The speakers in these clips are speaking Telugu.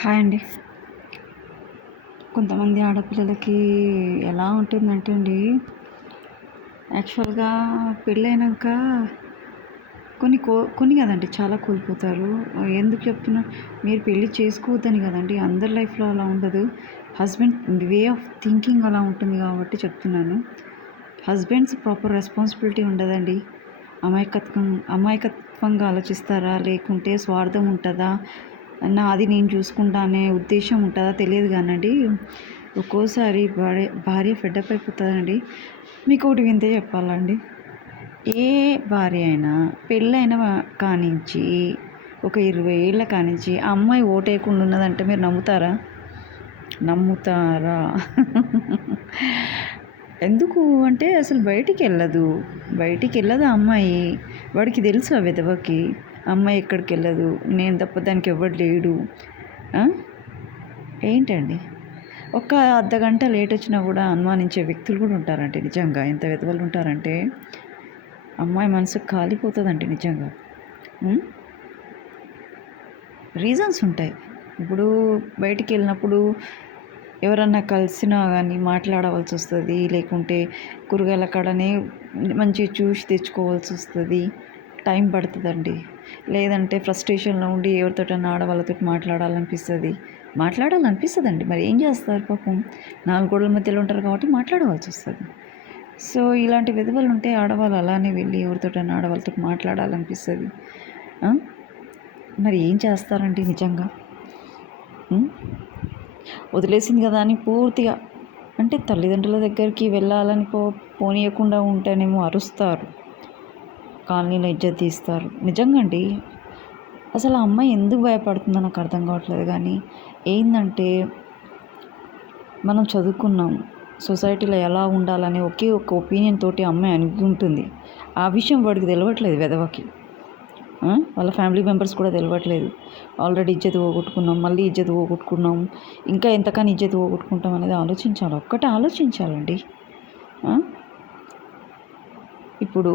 హాయ్ అండి. కొంతమంది ఆడపిల్లలకి ఎలా ఉంటుందంటే అండి, యాక్చువల్‌గా పెళ్ళైనాక కొన్ని కదండి చాలా కోల్పోతారు. ఎందుకు చెప్తున్నా, మీరు పెళ్లి చేసుకోవద్దని కదండి, అందరి లైఫ్‌లో అలా ఉండదు. హస్బెండ్ వే ఆఫ్ థింకింగ్ అలా ఉంటుంది కాబట్టి చెప్తున్నాను. హస్బెండ్స్ ప్రాపర్ రెస్పాన్సిబిలిటీ ఉండదండి. అమాయకత్వంగా ఆలోచిస్తారా, లేకుంటే స్వార్థం ఉంటుందా, నాది నేను చూసుకుంటా అనే ఉద్దేశం ఉంటుందా తెలియదు కానండి. ఒక్కోసారి భార్య ఫెడ్డప్ అయిపోతుందండి. మీకు ఒకటి వింతే చెప్పాలండి, ఏ భార్య అయినా పెళ్ళైన కానించి ఒక 20 ఏళ్ళ కానించి ఆ అమ్మాయి ఓటేయకుండా ఉన్నదంటే మీరు నమ్ముతారా? ఎందుకు అంటే అసలు బయటికి వెళ్ళదు ఆ అమ్మాయి. వాడికి తెలుసు ఆ విధవకి అమ్మాయి ఎక్కడికి వెళ్ళదు, నేను తప్ప దానికి ఎవడు లేడు. ఏంటండి, ఒక్క అర్ధగంట లేట్ వచ్చినా కూడా అనుమానించే వ్యక్తులు కూడా ఉంటారంటే, నిజంగా ఎంత విధవలు ఉంటారంటే అమ్మాయి మనసు కాలిపోతుందంటే నిజంగా. రీజన్స్ ఉంటాయి. ఇప్పుడు బయటికి వెళ్ళినప్పుడు ఎవరన్నా కలిసినా కానీ మాట్లాడవలసి వస్తుంది, లేకుంటే కూరగాయల కాడనే మంచిగా చూసి తెచ్చుకోవాల్సి వస్తుంది, టైం పడుతుందండి. లేదంటే ఫ్రస్ట్రేషన్లో ఉండి ఎవరితోటన్నా ఆడవాళ్ళతో మాట్లాడాలనిపిస్తుందండి. మరి ఏం చేస్తారు పాపం, 4 గోడల మధ్యలో ఉంటారు కాబట్టి మాట్లాడవలసి వస్తుంది. సో ఇలాంటి విధవలు ఉంటే ఆడవాళ్ళు అలానే వెళ్ళి ఎవరితోటన్నా ఆడవాళ్ళతో మాట్లాడాలనిపిస్తుంది. మరి ఏం చేస్తారండి నిజంగా? వదిలేసింది కదా అని పూర్తిగా అంటే తల్లిదండ్రుల దగ్గరికి వెళ్ళాలని పోనీయకుండా ఉంటేనేమో అరుస్తారు, కాలనీలో ఇజ్జత్ తీస్తారు. నిజంగా అండి, అసలు ఆ అమ్మాయి ఎందుకు భయపడుతుందో నాకు అర్థం కావట్లేదు. కానీ ఏంటంటే, మనం చదువుకున్నాం, సొసైటీలో ఎలా ఉండాలని ఒకే ఒక ఒపీనియన్ తోటి అమ్మాయి అనుకుంటుంది. ఆ విషయం వాడికి తెలియట్లేదు, వెధవకి. వాళ్ళ ఫ్యామిలీ మెంబర్స్ కూడా తెలియట్లేదు. ఆల్రెడీ ఇజ్జత్ పోగొట్టుకున్నాం, మళ్ళీ ఇజ్జత్ పోగొట్టుకున్నాం, ఇంకా ఎంతకని ఇజ్జత్ పోగొట్టుకుంటాం అనేది ఒక్కటే ఆలోచించాలండి. ఇప్పుడు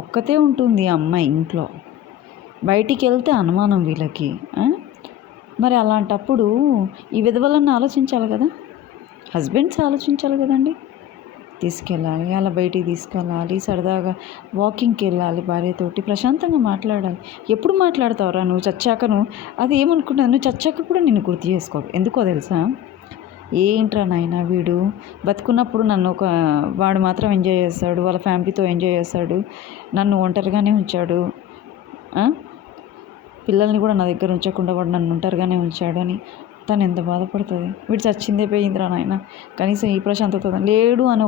ఒక్కతే ఉంటుంది ఆ అమ్మాయి ఇంట్లో, బయటికి వెళ్తే అనుమానం వీళ్ళకి. మరి అలాంటప్పుడు ఈ విధవలన్నీ ఆలోచించాలి కదా, హస్బెండ్స్ ఆలోచించాలి కదండి. తీసుకెళ్ళాలి, అలా బయటికి తీసుకెళ్ళాలి, సరదాగా వాకింగ్కి వెళ్ళాలి, భార్యతోటి ప్రశాంతంగా మాట్లాడాలి. ఎప్పుడు మాట్లాడతావురా నువ్వు చచ్చాకను? అది ఏమనుకుంటున్నావు, నువ్వు చచ్చాక కూడా నిన్ను గుర్తు చేసుకోవు. ఎందుకో తెలుసా, ఏంట్రా నాయన వీడు బతుకున్నప్పుడు వాడు మాత్రం ఎంజాయ్ చేస్తాడు, వాళ్ళ ఫ్యామిలీతో ఎంజాయ్ చేస్తాడు, నన్ను ఒంటరిగానే ఉంచాడు, పిల్లల్ని కూడా నా దగ్గర ఉంచకుండా వాడు నన్ను ఒంటరిగానే ఉంచాడు అని తను ఎంత బాధపడుతుంది. వీడు చచ్చిందే పోయిందిరా నాయన, కనీసం ఈ ప్రశాంతత లేడు అని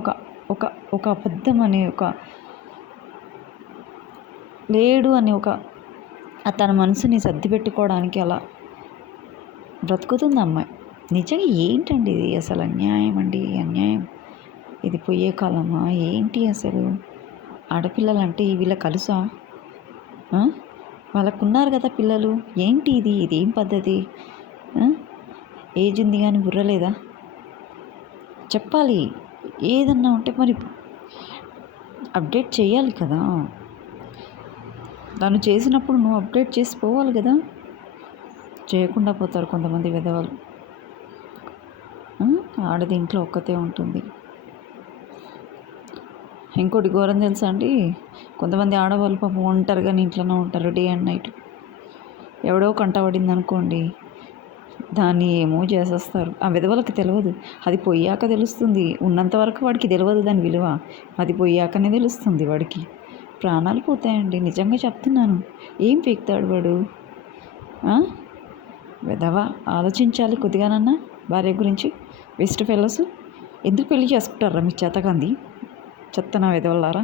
ఒక అబద్ధం అని తన మనసుని సర్ది పెట్టుకోవడానికి అలా బ్రతుకుతుంది అమ్మాయి. నిజంగా ఏంటండి ఇది, అసలు అన్యాయం అండి, అన్యాయం. ఇది పోయే కాలమా ఏంటి అసలు? ఆడపిల్లలంటే వీళ్ళ కలుసా? వాళ్ళకున్నారు కదా పిల్లలు, ఏంటి ఇదేం పద్ధతి? ఏజ్ ఉంది కానీ బుర్ర లేదా? చెప్పాలి, ఏదన్నా ఉంటే మరి అప్డేట్ చేయాలి కదా. తను చేసినప్పుడు నువ్వు అప్డేట్ చేసి పోవాలి కదా. చేయకుండా పోతారు కొంతమంది విధవలు. ఆడది ఇంట్లో ఒక్కతే ఉంటుంది. ఇంకోటి ఘోరం తెలుసా అండి, కొంతమంది ఆడవాళ్ళు పాపం ఒంటరిగా ఇంట్లోనే ఉంటారు డే అండ్ నైట్. ఎవడో కంటపడింది అనుకోండి, దాన్ని ఏమో చేసేస్తారు. ఆ విధవలకు తెలియదు, అది పోయాక తెలుస్తుంది. ఉన్నంత వరకు వాడికి తెలియదు దాని విలువ, అది పోయాకనే తెలుస్తుంది వాడికి. ప్రాణాలు పోతాయండి, నిజంగా చెప్తున్నాను. ఏం పీకుతాడు వాడు? విధవ ఆలోచించాలి కొద్దిగానన్నా భార్య గురించి. వెస్ట్ ఫెలోస్ ఎందుకు పెళ్లి చేసుకుంటారా మీ చేతకంది చెత్తనా విధవలారా?